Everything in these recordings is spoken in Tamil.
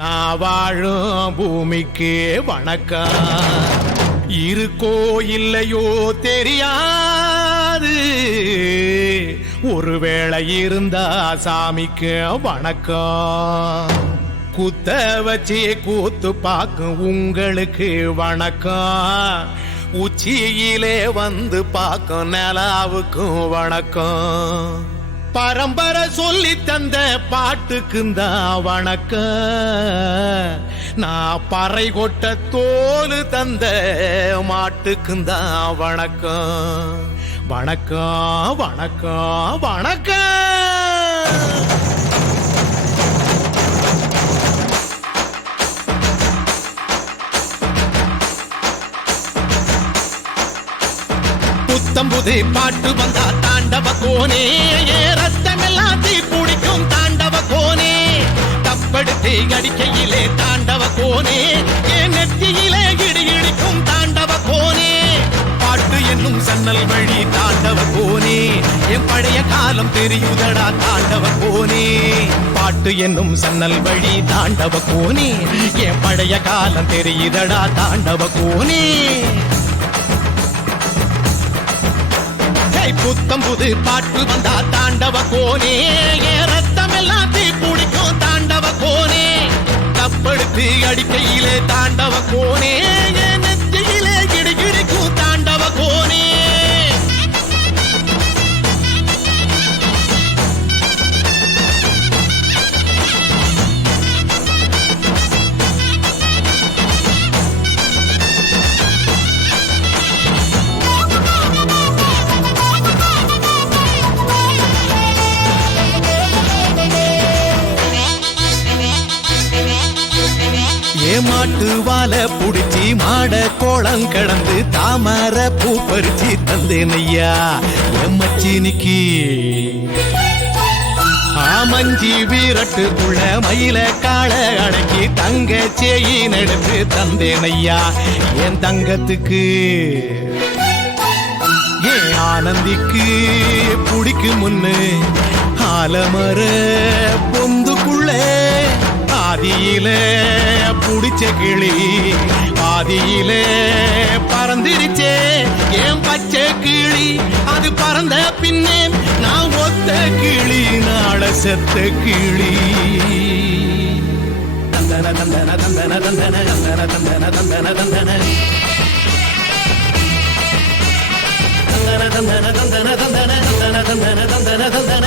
வாழும் பூமிக்கு வணக்கம். இருக்கோ இல்லையோ தெரியாது, ஒருவேளை இருந்தா சாமிக்கு வணக்கம். குத்த வச்சு கூத்து பார்க்கும் உங்களுக்கு வணக்கம். உச்சியிலே வந்து பார்க்கும் நிலாவுக்கும் வணக்கம். பரம்பரை சொல்லி தந்த பாட்டுக்குந்தான் வணக்கம். நான் பறை கொட்ட தோல் தந்த மாட்டுக்குந்தான் வணக்கம். வணக்கம் வணக்கம் வணக்கம். புத்தம்புது பாட்டு வந்தா தாண்டவ கோனே, ரத்தமெல்லாம் தீ பிடிக்கும் தாண்டவ கோனே. தப்படுத்து அடிக்கையிலே தாண்டவ கோனே, என் நெத்தியிலே இடி இடிக்கும் தாண்டவ கோனே. பாட்டு என்னும் சன்னல் வழி தாண்டவ கோனே, என் பழைய காலம் தெரியுதடா தாண்டவ கோனே. பாட்டு என்னும் சன்னல் வழி தாண்டவ கோனே, என் பழைய காலம் தெரியுதடா தாண்டவ கோனே. புத்தம் புது பாட்டு வந்தா தாண்டவ கோனே, ரத்தம் எல்லாம் தீ பிடிக்கும் தாண்டவ கோனே. தப்படுத்து அடிக்கையிலே தாண்டவ கோனே, நெத்தியிலே கிடிகிடிக்கும் தாண்டவ கோனே. மாட்டு வாழ புடிச்சி மாட கோளம் கடந்து தாமர பூ பறிச்சு தந்தேனையா எம்மச்சினிக்கு. ஆமஞ்சி வீரட்டுக்குள்ள மயில கால அடக்கி தங்க சேயின் எடுத்து தந்தேனையா என் தங்கத்துக்கு. ஏன் ஆனந்திக்கு புடிக்கு முன்னு ஆலமர பொந்துக்குள்ள ஆதியில புடிச்ச கிளி ஆதியில பறந்துருச்சே ஏன் பச்சை கிளி. அது பறந்த பின்னே நான் ஒத்த கிளி நாள செத்த கிளி. தந்தன தந்தன தந்தன தந்தன தந்தன தந்தன தந்தன தந்தன தந்தன தந்தன தந்தன தந்தன தந்தன தந்தன தந்தன.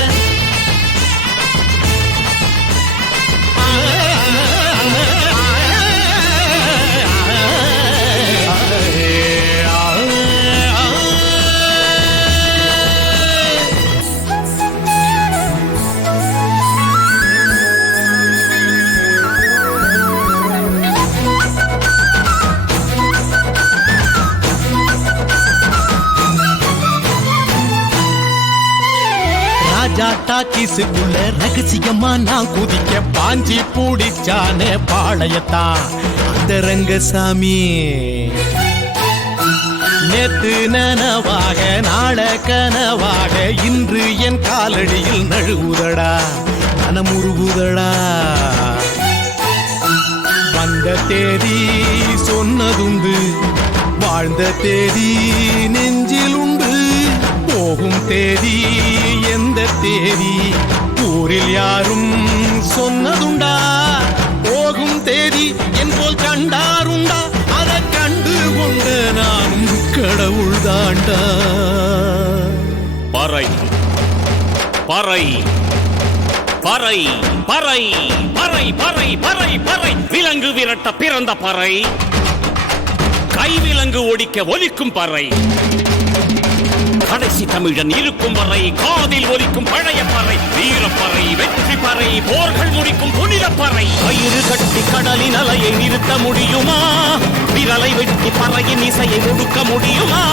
டாக்கிசுக்குள்ள ரகசியமா நான் குதிக்க பாஞ்சி பூடிச்சானே பாளையத்தான் அந்த ரங்கசாமி. நேத்து நனவாக நாள கனவாக இன்று என் காலடியில் நழுவுதடா மனமுருகுதடா. வந்த தேதி சொன்னதுண்டு, வாழ்ந்த தேதி நெஞ்சில் உண்டு. போகும் தேதி எந்த தேதி ஊரில் யாரும் சொன்னதுண்டா. போகும் தேதி என் போல் கண்டாருண்டா, அதை கண்டு கொண்ட நானும் கடவுள் தாண்டா. பறை பறை பறை பறை பறை பறை பறை பறை. விலங்கு விரட்ட பிறந்த பறை, கைவிலங்கு ஒடிக்க ஒலிக்கும் பறை. கடைசி தமிழன் இருக்கும் வரை காதில் ஒலிக்கும் பழைய பறை. வீரப்பறை வெற்றி பறை, போர்கள் முடிக்கும் புனித பறை. கயிறு கட்டி கடலின் அலையை நிறுத்த முடியுமா? விரலை வெட்டி பறையின் இசையை ஒடுக்க முடியுமா?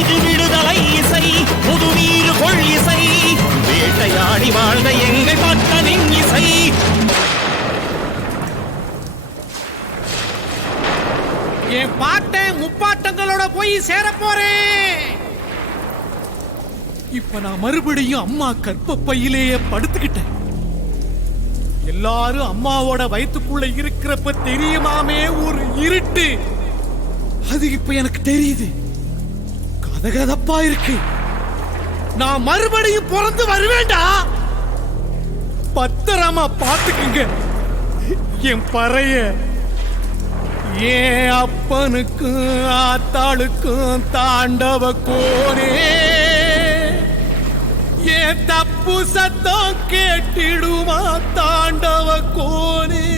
இது விடுதலை இசை, புது வீறு கொள் இசை, வேட்டையாடி வாழ்ந்த எங்கள் பாட்டனின் இசை. என் பாட்டை முப்பாட்டங்களோட போய் சேர போறேன். இப்ப நான் மறுபடியும் அம்மா கற்பப்பையிலேயே படுத்துக்கிட்டேன். எல்லாரும் அம்மாவோட வயித்துக்குள்ள இருக்கிறப்ப தெரியுமாமே ஒரு இருட்டு, அது இப்ப எனக்கு தெரியுது. கதகதப்பா இருக்கு. நான் மறுபடியும் பிறந்து வருவேண்டா. பத்திரமா பாத்துக்குங்க என் பறைய. ஏன் அப்பனுக்கும் ஆத்தாளுக்கும் தாண்டவ கோனே, ஏன் தப்பு சத்தம் கேட்டிடுமா தாண்டவ கோனே.